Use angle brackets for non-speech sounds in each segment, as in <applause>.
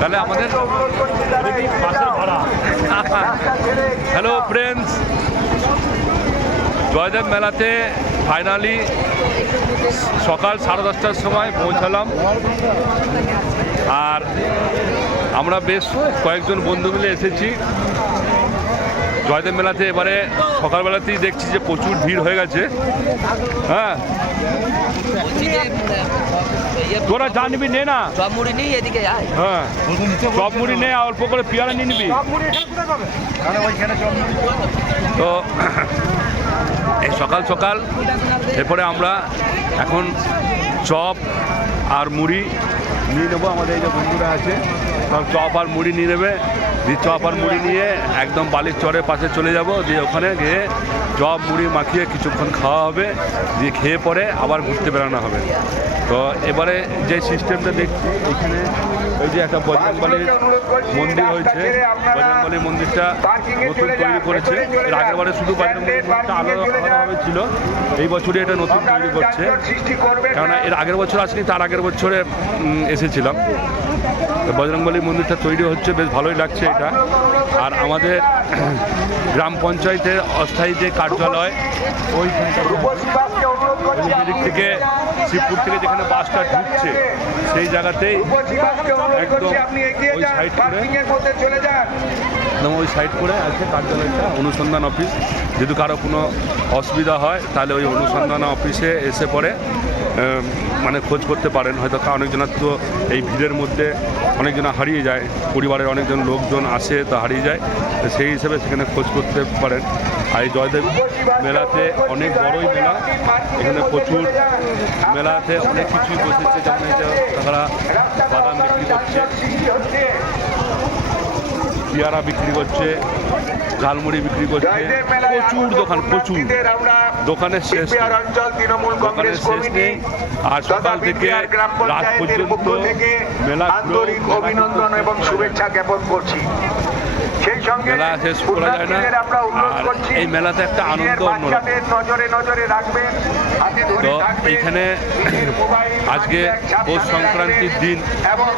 তাহলে আমাদের hello friends, Joydeb মেলাতে ফাইনালি সকাল সাড়ে দশটার সময় পৌঁছালাম। আর আমরা বেশ কয়েকজন বন্ধু মিলে এসেছি। জয়দেব মেলাতে এবারে সকালবেলাতেই দেখছি যে প্রচুর ভিড় হয়ে গেছে। হ্যাঁ বলছি যে তোরা জানবি নে না। সব মুড়ি নেই এদিকে আয়। হ্যাঁ। সব মুড়ি নে অল্প করে পেয়ারা নিয়ে নিবি। তো এই সকাল সকাল এরপরে আমরা এখন চপ আর মুড়ি নিয়ে নেব। আমাদের এই যে বন্ধুরা আছে সব চপ আর মুড়ি নিয়ে নেবে। দিয়ে চপ আর মুড়ি নিয়ে একদম বালির চরের পাশে চলে যাব। দিয়ে ওখানে গিয়ে চপ, মুড়ি মাখিয়ে কিছুক্ষণ খাওয়া হবে। দিয়ে খেয়ে পরে আবার ঘুরতে বেড়ানো হবে। তো এবারে যে সিস্টেমটা দেখছি, এখানে ওই যে একটা বজরংবলির মন্দির হয়েছে। বজরংবলী মন্দিরটা নতুন তৈরি করেছে। এর আগের বারে শুধু বজরংবলী মন্দিরটা আলাদা আলাদাভাবে ছিল এই বছরই এটা নতুন তৈরি করছে। কেননা এর আগের বছর আসেনি, তার আগের বছরে এসেছিলাম। বজরংবলী মন্দিরটা তৈরি হচ্ছে বেশ ভালোই লাগছে এটা। আর আমাদের <clears throat> গ্রাম পঞ্চায়েতের অস্থায়ী যে কার্যালয় ওই দিক থেকে শিবপুর থেকে যেখানে বাসটা ঢুকছে সেই জায়গাতেই একদম ওই সাইড করে ওই সাইড করে আছে কার্যালয়টা অনুসন্ধান অফিস। যদি কারও কোনো অসুবিধা হয় তাহলে ওই অনুসন্ধান অফিসে এসে আহ, মানে খোঁজ করতে পারেন, হয়তো তা অনেকজনের তো এই ভিড়ের মধ্যে অনেকজন হারিয়ে যায়, পরিবারের অনেকজন লোকজন আসে তা হারিয়ে যায় সেই হিসেবে সেখানে খোঁজ করতে পারেন। আর এই জয়দেব মেলাতে অনেক বড়ই মেলা, এখানে প্রচুর মেলাতে অনেক কিছুই বসেছে, যেমন এই যে তারা বাদাম বিক্রি করছে, পেয়ারা বিক্রি করছে ঝালমুড়ি বিক্রি করছে। প্রচুর দোকান প্রচুর। দোকানের শেষ তৃণমূল দোকানের কংগ্রেস শেষ নেই আর সকাল থেকে রাত পর্যন্ত মেলা আন্তরিক অভিনন্দন এবং শুভেচ্ছা জ্ঞাপন করছি। সেই সঙ্গে মেলা শেষ করা যায় না। আমরা আর এই মেলাতে একটা আনন্দ নিজের নজরে রাখবেন তো মোবাইল, আজকে পৌষ সংক্রান্তির দিন। এবং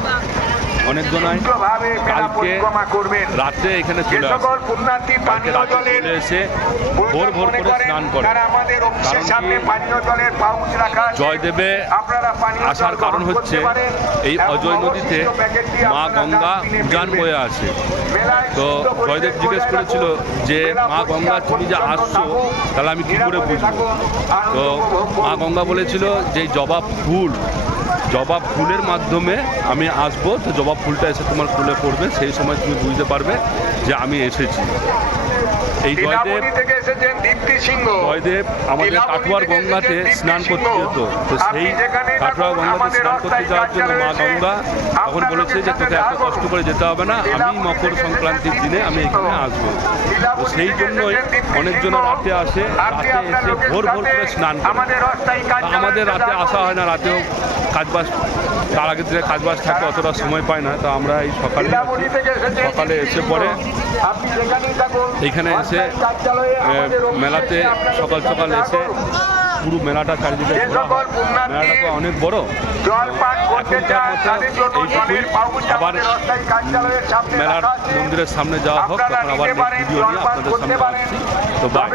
অনেকজনাই সুষ্ঠুভাবে কালকে রাত্রে এখানে চলে আসে কালকে চলে এসে ভোর ভোর করে স্নান করে। কারণ। জয়দেবে আসার কারণ হচ্ছে এই অজয় নদীতে মা গঙ্গা উজান। বয়ে আছে তো জয়দেব জিজ্ঞেস করেছিল যে মা গঙ্গা তুমি যে আসছো তাহলে আমি কী করে বুঝব? তো মা গঙ্গা বলেছিল যে জবা ফুল জবা ফুলের মাধ্যমে আমি আসব। তো জবা ফুলটা এসে তোমার ফুলে পড়বে সেই সময় তুমি বুঝতে পারবে যে আমি এসেছি। এই জয়দেব জয়দেব আমাদের কাটুয়ার গঙ্গাতে স্নান করতে। যেত। তো সেই যেখানে কাটুয়া থাকুন, গঙ্গাতে স্নান করতে যাওয়ার জন্য মা গঙ্গা। তখন বলেছে যে তোকে এত কষ্ট করে যেতে হবে না আমি মকর সংক্রান্তির দিনে আমি এখানে। আসব। তো সেই জন্যই অনেকজন। রাতে আসে রাতে এসে ভোর ভোর করে স্নান করে। আমাদের রাতে আসা হয় না রাতেও কাজবাজ তার আগের দিনে কাজবাজ থাকে অতটা সময় পায় না, তো আমরা এই সকালে সকালে এসে। পরে এইখানে এসে মেলাতে সকাল সকাল এসে পুরো মেলাটা চারিদিকে মেলাটা তো অনেক বড়। আবার মেলার মন্দিরের সামনে যাওয়া হোক, তখন আবার ভিডিও নিয়ে আপনাদের সামনে আসছি। তো বাই